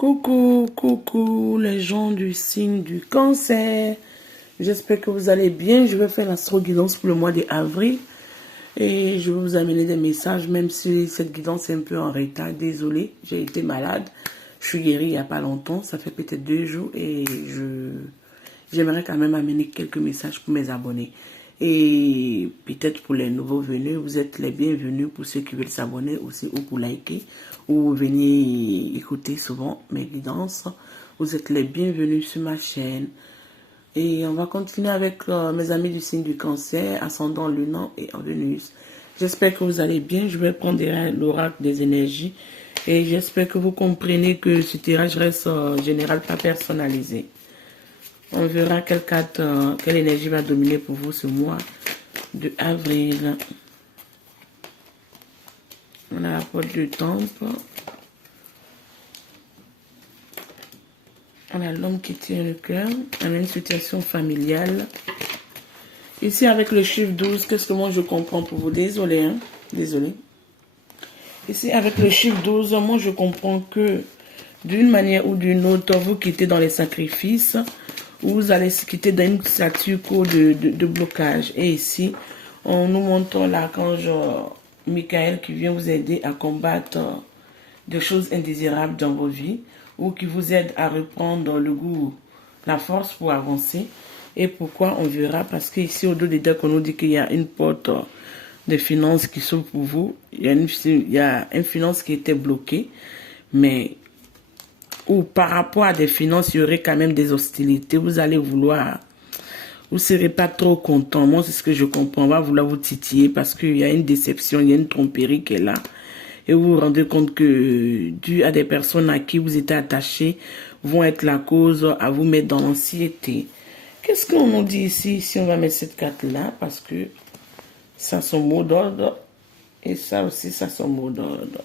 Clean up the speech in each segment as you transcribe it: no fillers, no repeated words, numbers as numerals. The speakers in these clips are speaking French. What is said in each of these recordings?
Coucou, coucou les gens du signe du cancer. J'espère que vous allez bien. Je vais faire l'astro-guidance pour le mois d'avril. Et je vais vous amener des messages, même si cette guidance est un peu en retard. Désolée, j'ai été malade. Je suis guérie il n'y a pas longtemps. Ça fait peut-être 2 jours. Et j'aimerais quand même amener quelques messages pour mes abonnés. Et peut-être pour les nouveaux venus, vous êtes les bienvenus pour ceux qui veulent s'abonner aussi ou pour liker ou venir écouter souvent mes guidances. Vous êtes les bienvenus sur ma chaîne. Et on va continuer avec mes amis du signe du cancer, ascendant lunan et en Vénus. J'espère que vous allez bien. Je vais prendre l'oracle des énergies. Et j'espère que vous comprenez que ce tirage reste général, pas personnalisé. On verra quelle énergie va dominer pour vous ce mois de avril. On a la porte de temple. On a l'homme qui tient le cœur. On a une situation familiale. Ici, avec le chiffre 12, qu'est-ce que moi je comprends pour vous? Désolé, hein? Désolé. Ici, avec le chiffre 12, moi je comprends que d'une manière ou d'une autre, vous quittez dans les sacrifices. Vous allez se quitter dans une statue de blocage. Et ici, on nous montre l'archange Michael qui vient vous aider à combattre des choses indésirables dans vos vies ou qui vous aide à reprendre le goût, la force pour avancer. Et pourquoi on verra? Parce qu'ici, au dos des decks, on nous dit qu'il y a une porte de finances qui s'ouvre pour vous. Il y a une finance qui était bloquée, mais ou par rapport à des finances, il y aurait quand même des hostilités. Vous allez vouloir, vous ne serez pas trop content. Moi, c'est ce que je comprends. On va vouloir vous titiller parce qu'il y a une déception, il y a une tromperie qui est là. Et vous vous rendez compte que, dû à des personnes à qui vous étiez attachés, vont être la cause à vous mettre dans l'anxiété. Qu'est-ce qu'on nous dit ici, si on va mettre cette carte-là? Parce que ça, son mot d'ordre. Et ça aussi, ça, son mot d'ordre.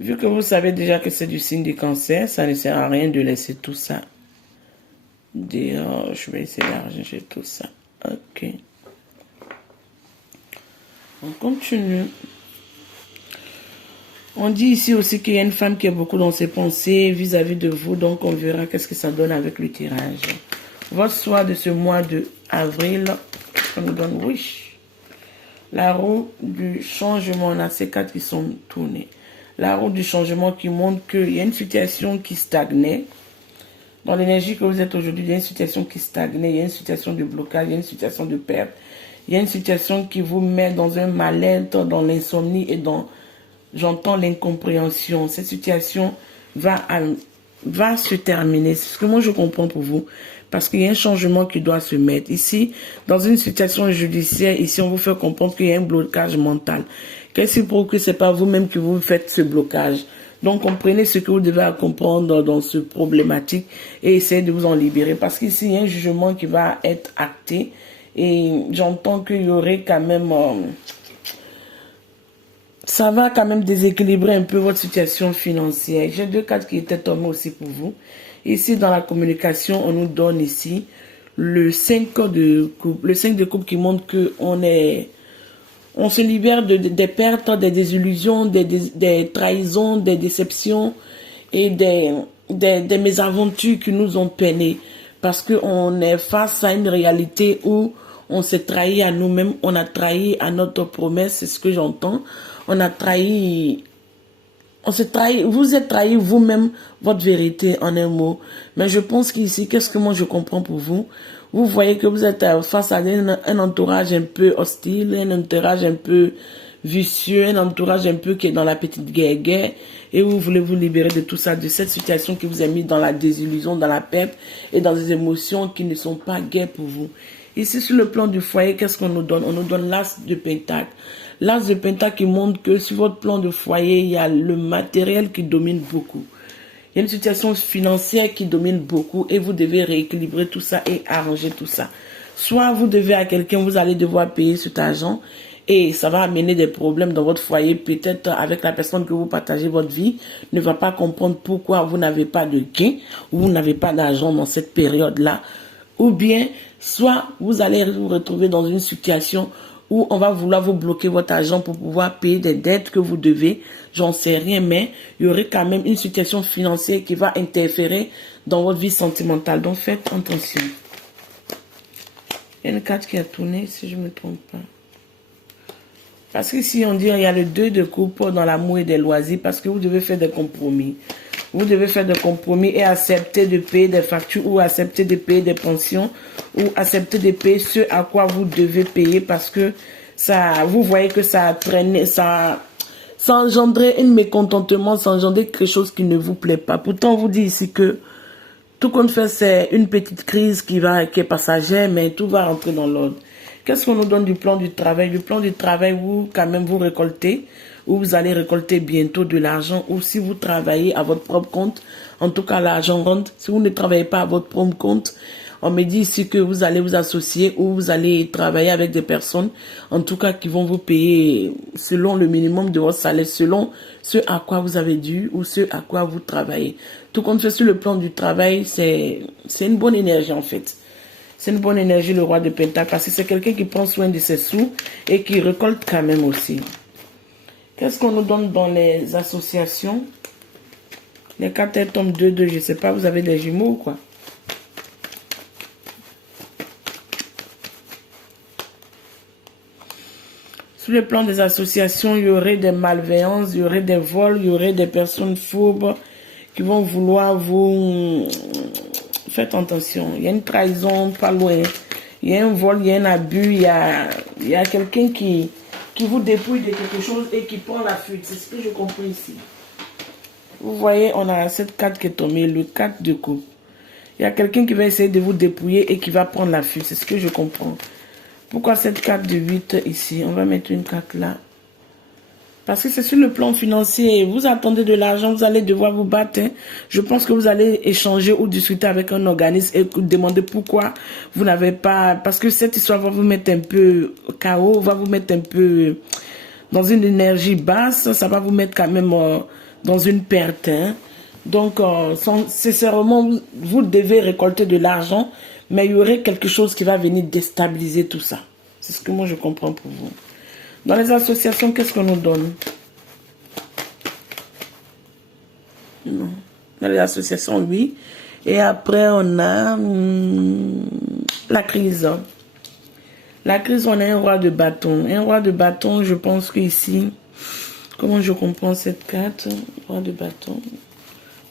Vu que vous savez déjà que c'est du signe du cancer, ça ne sert à rien de laisser tout ça dehors. Je vais essayer d'arranger tout ça. Ok. On continue. On dit ici aussi qu'il y a une femme qui est beaucoup dans ses pensées vis-à-vis de vous. Donc on verra qu'est-ce que ça donne avec le tirage. Votre soir de ce mois de avril, ça nous donne oui. La roue du changement. On a ces cartes qui sont tournées. La roue du changement qui montre qu'il y a une situation qui stagnait. Dans l'énergie que vous êtes aujourd'hui, il y a une situation qui stagnait, il y a une situation de blocage, il y a une situation de perte. Il y a une situation qui vous met dans un mal-être, dans l'insomnie et dans, j'entends, l'incompréhension. Cette situation va se terminer. C'est ce que moi je comprends pour vous. Parce qu'il y a un changement qui doit se mettre. Ici, dans une situation judiciaire, ici on vous fait comprendre qu'il y a un blocage mental. Qu'est-ce qui prouve que ce n'est pas vous-même que vous faites ce blocage? Donc, comprenez ce que vous devez comprendre dans ce problématique et essayez de vous en libérer. Parce qu'ici, il y a un jugement qui va être acté et j'entends qu'il y aurait quand même... ça va quand même déséquilibrer un peu votre situation financière. J'ai 2 cartes qui étaient tombées aussi pour vous. Ici, dans la communication, on nous donne ici le 5 de coupe. Le 5 de coupe qui montre on se libère des pertes, des désillusions, des trahisons, des déceptions et des mésaventures qui nous ont peinés. Parce qu'on est face à une réalité où on s'est trahi à nous-mêmes, on a trahi à notre promesse, c'est ce que j'entends. On s'est trahi, vous êtes trahi vous-même, votre vérité en un mot. Mais je pense qu'ici, qu'est-ce que moi je comprends pour vous? Vous voyez que vous êtes face à un entourage un peu hostile, un entourage un peu vicieux, un entourage un peu qui est dans la petite guerre, et vous voulez vous libérer de tout ça, de cette situation qui vous a mis dans la désillusion, dans la perte, et dans des émotions qui ne sont pas gaies pour vous. Ici, sur le plan du foyer, qu'est-ce qu'on nous donne? On nous donne l'as de pentacle. L'as de pentacle qui montre que sur votre plan de foyer, il y a le matériel qui domine beaucoup. Il y a une situation financière qui domine beaucoup et vous devez rééquilibrer tout ça et arranger tout ça. Soit vous devez à quelqu'un, vous allez devoir payer cet argent et ça va amener des problèmes dans votre foyer. Peut-être avec la personne que vous partagez votre vie ne va pas comprendre pourquoi vous n'avez pas de gain ou vous n'avez pas d'argent dans cette période-là. Ou bien, soit vous allez vous retrouver dans une situation ou on va vouloir vous bloquer votre argent pour pouvoir payer des dettes que vous devez. J'en sais rien, mais il y aurait quand même une situation financière qui va interférer dans votre vie sentimentale. Donc faites attention. Il y a une carte qui a tourné, si je ne me trompe pas. Parce que si on dit il y a le 2 de coupe dans l'amour et des loisirs, parce que vous devez faire des compromis. Vous devez faire des compromis et accepter de payer des factures ou accepter de payer des pensions ou accepter de payer ce à quoi vous devez payer parce que ça, vous voyez que ça a traîné, ça engendrait un mécontentement, ça engendrait quelque chose qui ne vous plaît pas. Pourtant, on vous dit ici que tout compte fait, c'est une petite crise qui est passagère, mais tout va rentrer dans l'ordre. Qu'est-ce qu'on nous donne du plan du travail? Du plan du travail, vous, quand même, vous récoltez, ou vous allez récolter bientôt de l'argent, ou si vous travaillez à votre propre compte, en tout cas, l'argent rentre. Si vous ne travaillez pas à votre propre compte, on me dit ici que vous allez vous associer ou vous allez travailler avec des personnes, en tout cas, qui vont vous payer selon le minimum de votre salaire, selon ce à quoi vous avez dû ou ce à quoi vous travaillez. Tout compte fait sur le plan du travail, c'est une bonne énergie, en fait. C'est une bonne énergie, le roi de Pentacle, parce que c'est quelqu'un qui prend soin de ses sous et qui récolte quand même aussi. Qu'est-ce qu'on nous donne dans les associations? Les cartes, elles tombent 2-2, je ne sais pas, vous avez des jumeaux ou quoi? Sur le plan des associations, il y aurait des malveillances, il y aurait des vols, il y aurait des personnes fourbes qui vont vouloir vous... Faites attention, il y a une trahison pas loin, il y a un vol, il y a un abus, il y a quelqu'un qui vous dépouille de quelque chose et qui prend la fuite. C'est ce que je comprends ici. Vous voyez, on a cette carte qui est tombée, le 4 de coupe. Il y a quelqu'un qui va essayer de vous dépouiller et qui va prendre la fuite. C'est ce que je comprends. Pourquoi cette carte de 8 ici? On va mettre une carte là. Parce que c'est sur le plan financier. Vous attendez de l'argent, vous allez devoir vous battre. Hein. Je pense que vous allez échanger ou discuter avec un organisme et demander pourquoi vous n'avez pas... Parce que cette histoire va vous mettre un peu KO, va vous mettre un peu dans une énergie basse. Ça va vous mettre quand même dans une perte. Hein. Donc, sincèrement, vous devez récolter de l'argent, mais il y aurait quelque chose qui va venir déstabiliser tout ça. C'est ce que moi je comprends pour vous. Dans les associations, qu'est-ce qu'on nous donne? Non. Dans les associations, oui. Et après, on a la crise. La crise, on a un roi de bâton. Un roi de bâton, je pense qu'ici, comment je comprends cette carte? Roi de bâton.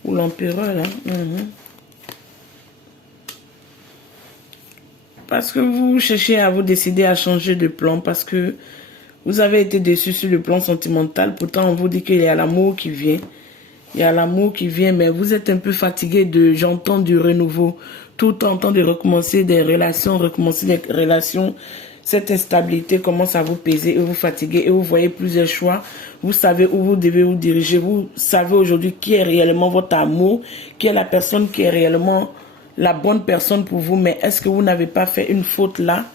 Ou l'empereur, là. Parce que vous cherchez à vous décider à changer de plan, parce que vous avez été déçu sur le plan sentimental. Pourtant, on vous dit qu'il y a l'amour qui vient. Il y a l'amour qui vient, mais vous êtes un peu fatigué de j'entends du renouveau. Tout en temps de recommencer des relations, Cette instabilité commence à vous peser et vous fatiguer. Et vous voyez plusieurs choix. Vous savez où vous devez vous diriger. Vous savez aujourd'hui qui est réellement votre amour, qui est la personne qui est réellement la bonne personne pour vous. Mais est-ce que vous n'avez pas fait une faute là?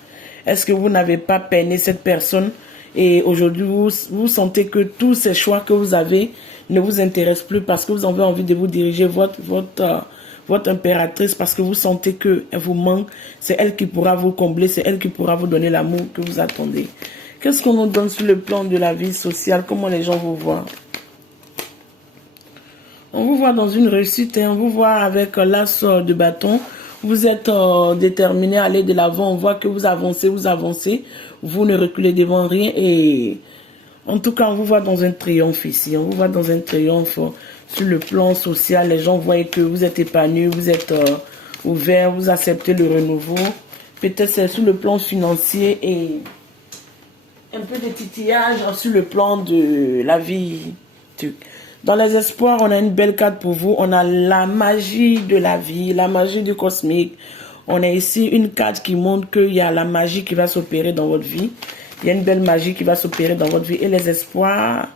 Est-ce que vous n'avez pas peiné cette personne? Et aujourd'hui, vous sentez que tous ces choix que vous avez ne vous intéressent plus parce que vous avez envie de vous diriger votre impératrice parce que vous sentez qu'elle vous manque. C'est elle qui pourra vous combler, c'est elle qui pourra vous donner l'amour que vous attendez. Qu'est-ce qu'on nous donne sur le plan de la vie sociale? Comment les gens vous voient? On vous voit dans une réussite, hein? On vous voit avec l'as de bâton. Vous êtes déterminé à aller de l'avant. On voit que vous avancez. Vous ne reculez devant rien. Et en tout cas, on vous voit dans un triomphe ici. On vous voit dans un triomphe sur le plan social. Les gens voient que vous êtes épanoui, vous êtes ouvert, vous acceptez le renouveau. Peut-être c'est sur le plan financier et un peu de titillage sur le plan de la vie. Dans les espoirs, on a une belle carte pour vous. On a la magie de la vie, la magie du cosmique. On a ici une carte qui montre qu'il y a la magie qui va s'opérer dans votre vie. Il y a une belle magie qui va s'opérer dans votre vie. Et les espoirs,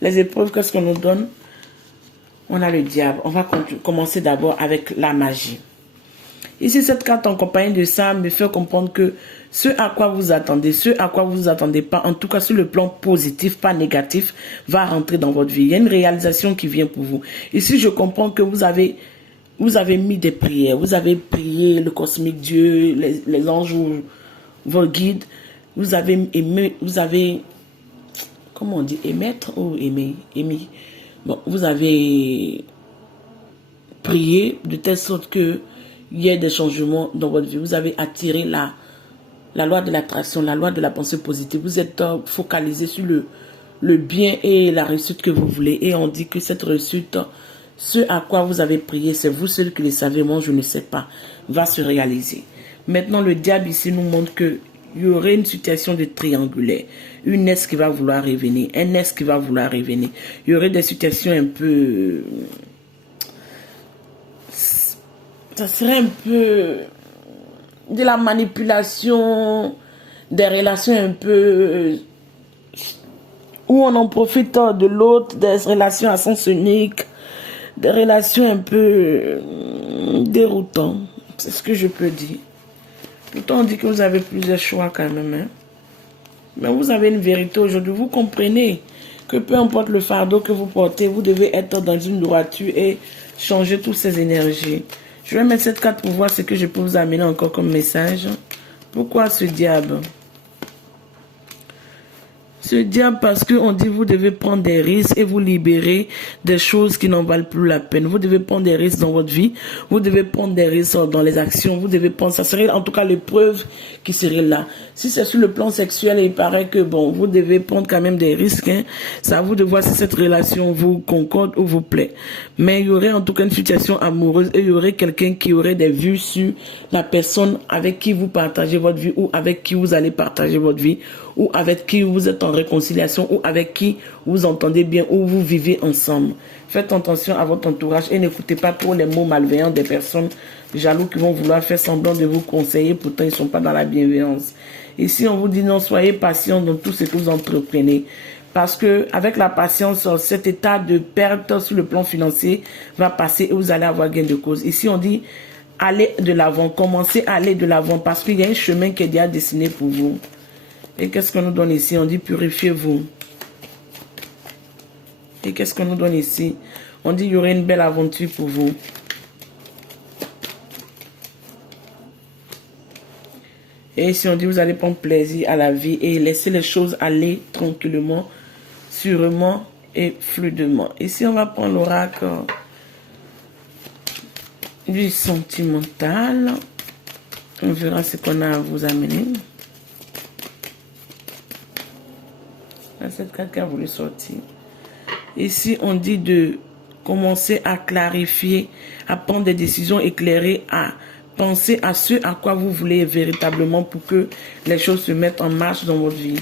les épreuves, qu'est-ce qu'on nous donne? On a le diable. On va commencer d'abord avec la magie. Ici, cette carte en compagnie de ça me fait comprendre que ce à quoi vous attendez, ce à quoi vous attendez pas, en tout cas sur le plan positif, pas négatif, va rentrer dans votre vie. Il y a une réalisation qui vient pour vous. Ici, je comprends que vous avez mis des prières, vous avez prié le cosmique Dieu, les anges, vos guides. vous avez aimé, vous avez, comment on dit, émettre ou aimer, émis. Bon, vous avez prié de telle sorte que il y ait des changements dans votre vie. Vous avez attiré la loi de l'attraction, la loi de la pensée positive. Vous êtes focalisé sur le bien et la réussite que vous voulez. Et on dit que cette réussite, ce à quoi vous avez prié, c'est vous seul qui le savez, moi je ne sais pas, va se réaliser. Maintenant, le diable ici nous montre que il y aurait une situation de triangulaire. Une S qui va vouloir revenir, un S qui va vouloir revenir. Il y aurait des situations un peu... Ça serait un peu de la manipulation, des relations un peu où on en profite de l'autre, des relations à sens unique, des relations un peu déroutantes. C'est ce que je peux dire. Pourtant, on dit que vous avez plusieurs choix quand même. Hein? Mais vous avez une vérité aujourd'hui. Vous comprenez que peu importe le fardeau que vous portez, vous devez être dans une droiture et changer toutes ces énergies. Je vais mettre cette carte pour voir ce que je peux vous amener encore comme message. Pourquoi ce diable? Ce diable parce qu'on dit vous devez prendre des risques et vous libérer des choses qui n'en valent plus la peine. Vous devez prendre des risques dans votre vie. Vous devez prendre des risques dans les actions. Vous devez prendre, ça serait en tout cas l'épreuve qui serait là. Si c'est sur le plan sexuel, il paraît que bon, vous devez prendre quand même des risques. Hein. C'est à vous de voir si cette relation vous concorde ou vous plaît. Mais il y aurait en tout cas une situation amoureuse et il y aurait quelqu'un qui aurait des vues sur la personne avec qui vous partagez votre vie ou avec qui vous allez partager votre vie ou avec qui vous êtes en réconciliation ou avec qui vous entendez bien ou vous vivez ensemble. Faites attention à votre entourage et n'écoutez pas trop les mots malveillants des personnes jaloux qui vont vouloir faire semblant de vous conseiller, pourtant ils ne sont pas dans la bienveillance. Ici, on vous dit non, soyez patient dans tout ce que vous entreprenez. Parce que avec la patience, cet état de perte sur le plan financier va passer et vous allez avoir gain de cause. Ici, on dit allez de l'avant, commencez à aller de l'avant parce qu'il y a un chemin qui est déjà dessiné pour vous. Et qu'est-ce qu'on nous donne ici? On dit purifiez-vous. Et qu'est-ce qu'on nous donne ici? On dit il y aurait une belle aventure pour vous. Et ici on dit vous allez prendre plaisir à la vie et laisser les choses aller tranquillement, sûrement et fluidement. Ici on va prendre l'oracle du sentimental. On verra ce qu'on a à vous amener. Cette carte qui a voulu sortir. Ici, on dit de commencer à clarifier, à prendre des décisions éclairées, à penser à ce à quoi vous voulez véritablement pour que les choses se mettent en marche dans votre vie.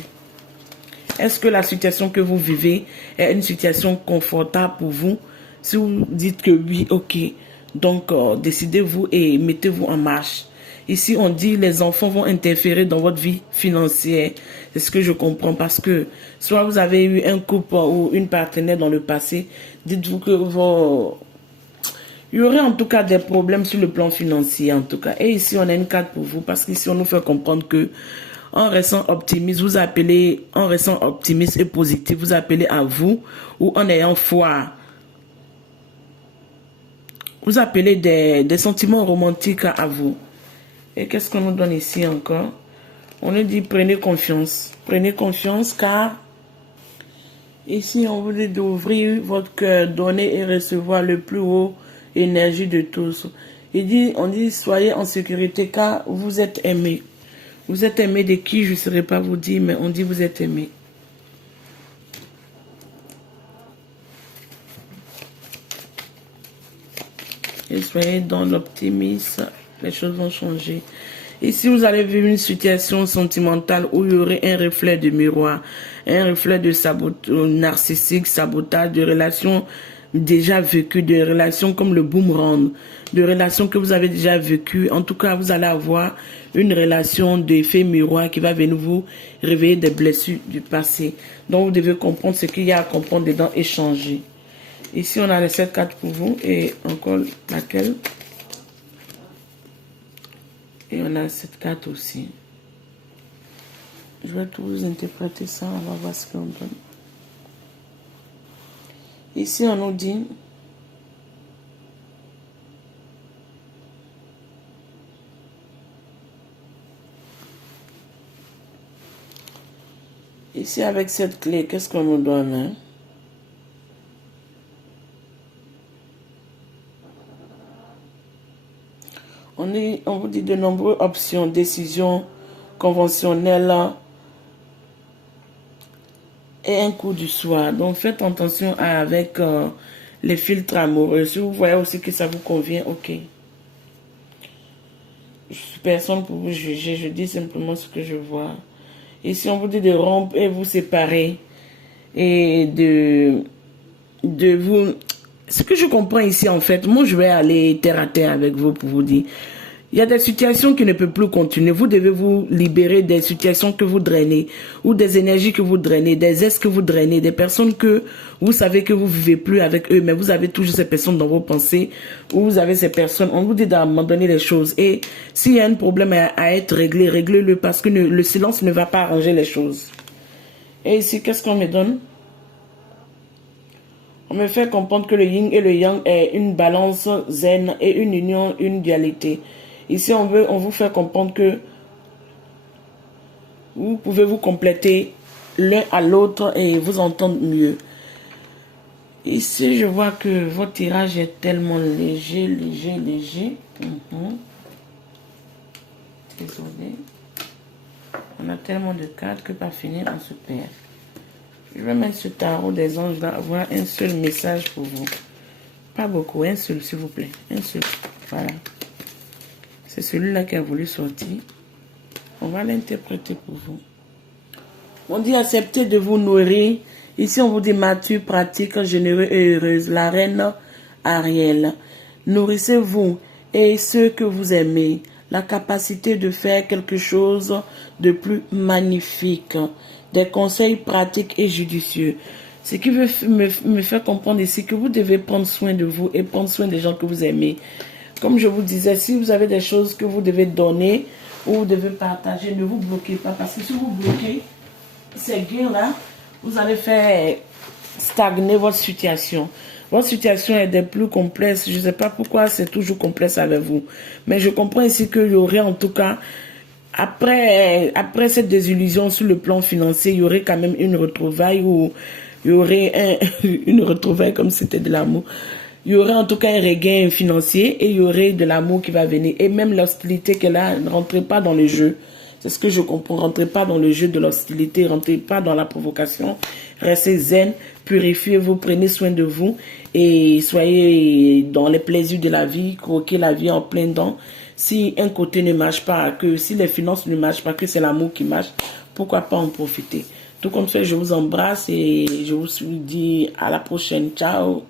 Est-ce que la situation que vous vivez est une situation confortable pour vous? Si vous dites que oui, ok, donc décidez-vous et mettez-vous en marche. Ici, on dit les enfants vont interférer dans votre vie financière. C'est ce que je comprends parce que soit vous avez eu un couple ou une partenaire dans le passé, dites-vous que il y aurait en tout cas des problèmes sur le plan financier en tout cas. Et ici, on a une carte pour vous parce qu'ici, on nous fait comprendre que en restant optimiste, vous appelez, en restant optimiste et positif, vous appelez à vous ou en ayant foi. Vous appelez des sentiments romantiques à vous. Et qu'est-ce qu'on nous donne ici encore? On nous dit prenez confiance. Prenez confiance car ici on vous dit d'ouvrir votre cœur, donner et recevoir le plus haut énergie de tous. On dit soyez en sécurité car vous êtes aimé. Vous êtes aimé de qui je ne saurais pas vous dire, mais on dit vous êtes aimé. Et soyez dans l'optimisme, les choses vont changer. Ici, vous allez vivre une situation sentimentale où il y aurait un reflet de miroir, un reflet de narcissique, sabotage, de relations déjà vécues, de relations comme le boomerang, de relations que vous avez déjà vécues. En tout cas, vous allez avoir une relation d'effet miroir qui va venir vous réveiller des blessures du passé. Donc, vous devez comprendre ce qu'il y a à comprendre dedans et changer. Ici, on a les 7 cartes pour vous et encore laquelle? Et on a cette carte aussi. Je vais tout vous interpréter ça, on va voir ce qu'on donne. Ici, on nous dit Ici, avec cette clé, qu'est-ce qu'on nous donne, hein? On vous dit de nombreuses options, décisions conventionnelles et un coup du soir. Donc, faites attention avec les filtres amoureux. Si vous voyez aussi que ça vous convient, ok. Je suis personne pour vous juger, je dis simplement ce que je vois. Et si on vous dit de rompre et vous séparer et de vous... Ce que je comprends ici, en fait, moi, je vais aller terre à terre avec vous pour vous dire. Il y a des situations qui ne peuvent plus continuer. Vous devez vous libérer des situations que vous drainez, ou des énergies que vous drainez, des ex que vous drainez, des personnes que vous savez que vous vivez plus avec eux, mais vous avez toujours ces personnes dans vos pensées, ou vous avez ces personnes. On vous dit d'abandonner les choses. Et s'il y a un problème à être réglé, réglez-le, parce que le silence ne va pas arranger les choses. Et ici, qu'est-ce qu'on me donne? On me fait comprendre que le yin et le yang est une balance zen et une union, une dualité. Ici, on vous fait comprendre que vous pouvez vous compléter l'un à l'autre et vous entendre mieux. Ici, je vois que votre tirage est tellement léger. Désolé. On a tellement de cartes que par finir, on se perd. Je vais mettre ce tarot des anges là, avoir un seul message pour vous. Pas beaucoup, un seul, s'il vous plaît. Un seul. Voilà. C'est celui-là qui a voulu sortir. On va l'interpréter pour vous. On dit accepter de vous nourrir. Ici, on vous dit mature, pratique, généreuse et heureuse. La reine Ariel. Nourrissez-vous et ceux que vous aimez. La capacité de faire quelque chose de plus magnifique. Des conseils pratiques et judicieux. Ce qui veut me faire comprendre ici que vous devez prendre soin de vous et prendre soin des gens que vous aimez. Comme je vous disais, si vous avez des choses que vous devez donner ou vous devez partager, ne vous bloquez pas. Parce que si vous bloquez ces gains-là, vous allez faire stagner votre situation. Votre situation est des plus complexes. Je ne sais pas pourquoi c'est toujours complexe avec vous. Mais je comprends ici qu'il y aurait en tout cas, après cette désillusion sur le plan financier, il y aurait quand même une retrouvaille ou il y aurait une retrouvaille comme c'était de l'amour. Il y aurait en tout cas un regain financier et il y aurait de l'amour qui va venir. Et même l'hostilité qu'elle a, ne rentrez pas dans le jeu. C'est ce que je comprends. Rentrez pas dans le jeu de l'hostilité, rentrez pas dans la provocation. Restez zen, purifiez-vous, prenez soin de vous et soyez dans les plaisirs de la vie, croquez la vie en plein dents. Si un côté ne marche pas, que si les finances ne marchent pas, que c'est l'amour qui marche, pourquoi pas en profiter. Tout comme ça, je vous embrasse et je vous dis à la prochaine. Ciao.